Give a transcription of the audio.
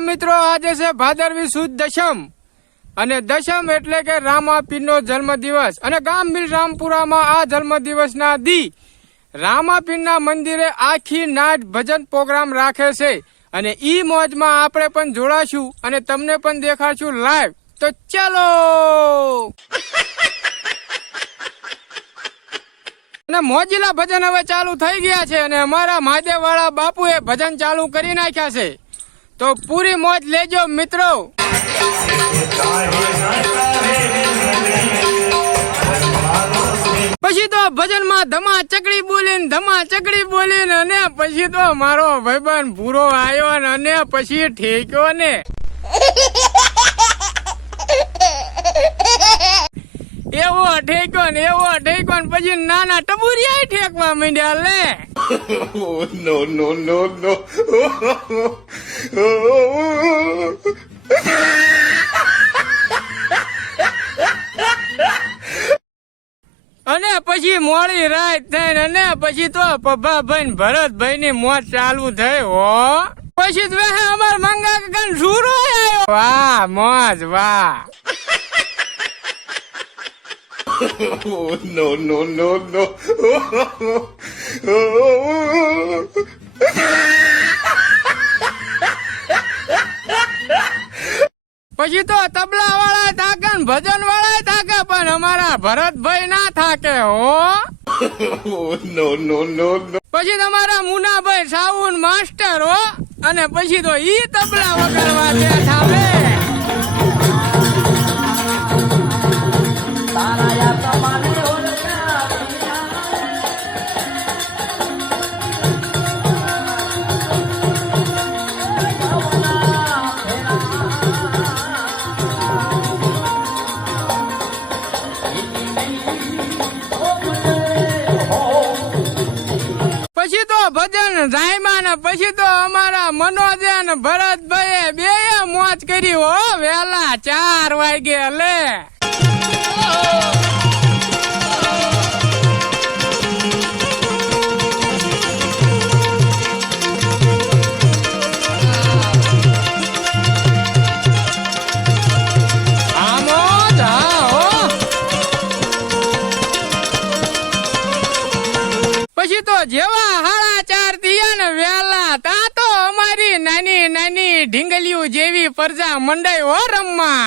મિત્રો, આજે છે ભાદરવી સુદ દશમ અને દશમ એટલે કે રામાપીરનો જન્મદિવસ અને ગામ મિલ રામપુરામાં આ જન્મદિવસના દી રામાપીરના મંદિરે આખી નાટ ભજન પ્રોગ્રામ રાખે છે અને ઈ મોજમાં આપણે પણ જોડાશું અને તમને પણ દેખાડશું લાઈવ. તો ચાલો. અને મોજીલા ભજન હવે ચાલુ થઈ ગયા છે અને અમારા મહાદેવ વાળા બાપુએ ભજન ચાલુ કરી નાખ્યા છે, તો પૂરી મોજ લેજો મિત્રો. પછી તો ભજનમાં ધમા ચકડી બોલીને અને પછી તો મારો ભાઈબંધ ભૂરો આવ્યો અને પછી ઠેક્યો ને એવો ઠેક્યો ને પછી નાના ટબુરિયા ઠેકવા માંડ્યા લે. નો અને પછી મોડી રાત થઈ અને પછી તો પપ્પાભાઈ ભરતભાઈ ની મોત ચાલુ થઈ હો. પછી અમાર મંગા કાકા સુરો આવ્યો. વાહ મોજ વાહ. નો પછી તો તબલા વાળા થાકે ને ભજન વાળા થાકે પણ અમારા ભરતભાઈ ના થાકે હો. નો પછી તમારા મુનાભાઈ સાઉન માસ્ટર હો અને પછી તો ઈ તબલા વગાડવા બેઠા લે. પછી તો ભજન જાયમા ને પછી તો અમારા મનોજે ને ભરતભાઈ બે મોજ કરી હો વેલા 4 વાગે લે. પછી તો જેવા 4:30 થયા ને વેલા તા તો અમારી નાની ઢીંગલીઓ જેવી પરજા મંડાઈ હો રમવા.